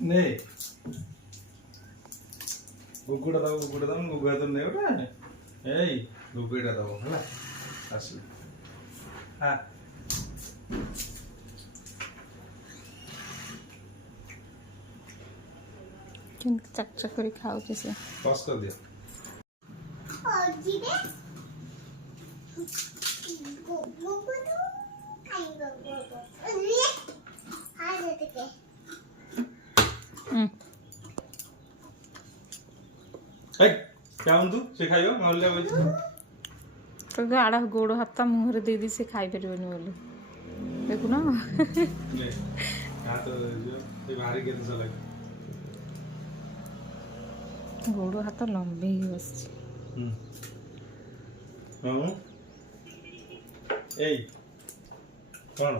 নে গুগুড়া দাও গুগুড়া তো নে ওটা এই গুগুড়া দাও হ্যাঁ আসলে হ্যাঁ কিন্তু চাকচাক করে খাওয়াচ্ছে সে পজ করে দিও କେଉଁ ସେ ଖାଇବ ନହେଲେ ତାକୁ ଆଡ଼ ଗୋଡ଼ ହାତ ମୁହଁରେ ଦେଇଦେଇ ସେ ଖାଇପାରିବନି ବୋଲି ଦେଖୁନ ଗୋଡ଼ ହାତ ଲମ୍ବେଇକି ବସିଛି ଏଇ କ'ଣ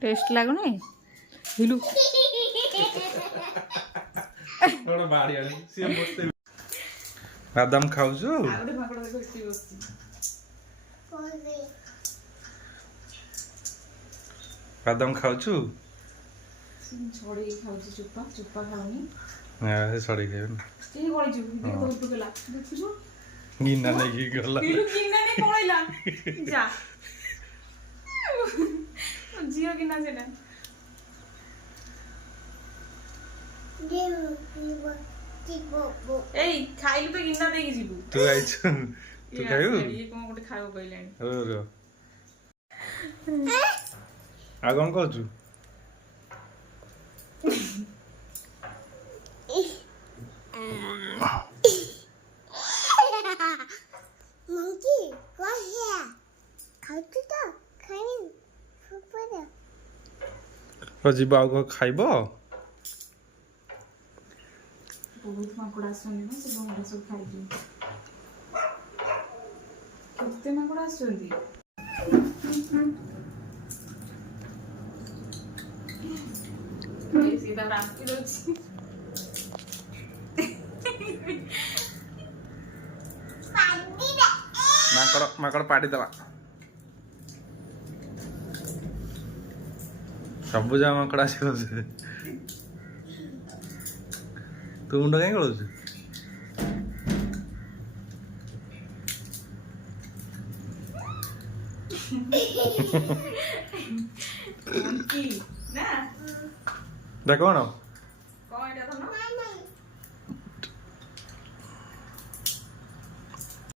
ଟେଷ୍ଟ ଲାଗୁନି ହିଲୁ ବାଦାମ ଖାଉଛୁ ବାଦାମ ଖାଉଛୁ ଛଡେଇକି ଖାଉଛି ଚୋପା ଚୋପା ଖାଉନି ସେ ଛଡେଇକି ଖାଇବେ ଗିନା ନେଇକି ଗଲା ଝିଅ କିନା ସେଟା ଏଇ ଖାଇଲୁ ତ ଗିନା ଦେଇକି ଯିବୁ ତୁ ଆଇଛୁ ତୁ ଖାଇବୁ ଇଏ କଣ ଗୋଟେ ଖାଇବ କହିଲାଣି ଆଉ କଣ କହୁଛୁ ଯିବ ଆଉ କଣ ଖାଇବ ବହୁତ ମାଙ୍କଡ ଆସୁଛନ୍ତି ନା ସେ ବଙ୍ଗଡ଼ା ସବୁ ଖାଇଯିବ କେତେ ମାଙ୍କଡ ଆସୁଛନ୍ତି सीधा रास्ते रोची ମାଙ୍କଡ ପାଡ଼ି ଦେବା ସବୁ ଯା ମାଙ୍କଡ ଆସିବ ତୁ ମୁଣ୍ଡ କାହିଁ ଗଳୁଛୁ ଦେଖ କଣ